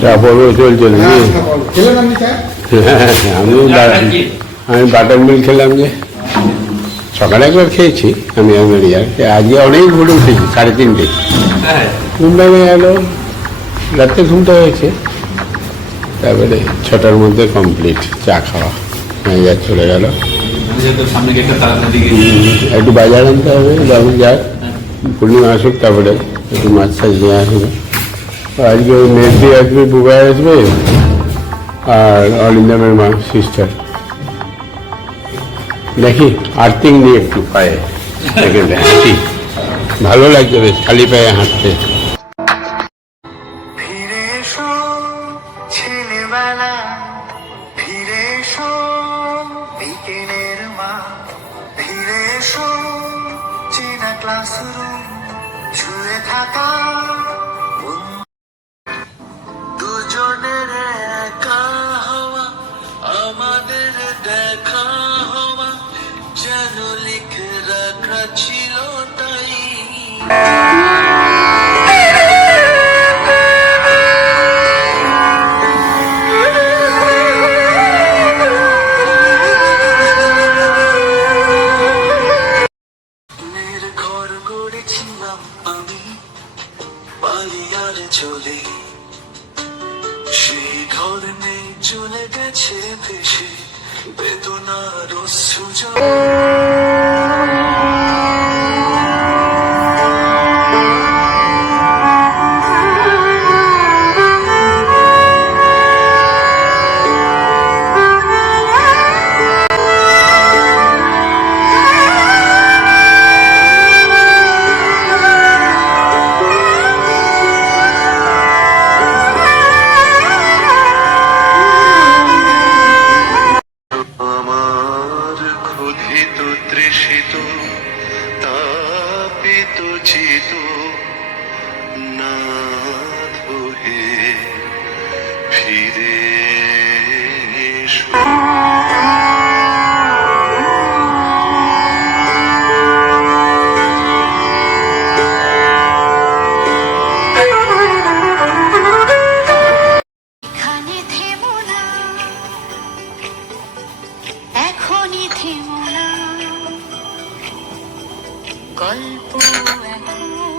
क्या बोलो चल चल हाँ जी। हम बाटर मिल खेलेंगे সকালে একবার খেয়েছি আমি আমেরিয়ার আজকে অনেক ভোরে উঠেছি সাড়ে তিনটে। ঘুম ভেঙে গেল রাত্রে ঘুমটা হয়েছে। তারপরে ছটার মধ্যে কমপ্লিট চা খাওয়া। ম্যানেজার চলে গেল। দিকে একটু বাজার আনতে হবে বাবু যাক। পূর্ণিমা আসুক তারপরে একটু মাছ টাছ নিয়ে আসবে আজকে ওই মেহেদি আসবে বুবাই আসবে আর অরিন্দমের মা সিস্টার দেখি, আর্থিং নিয়ে একটু পায়ে সেকেন্ডে হাঁটি। ভালো লাগছে বেশ, খালি পায়ে হাঁটতে। ক্লাসরুম থাকা ছিল তাই। আমি পালিয়ার চলে। সেই ঘর নেই চলে গেছে ভেসে বেদনার সুযোগ তৃষিত তাপিত চিত না হে ফিরে। থেমো না গল্প এখন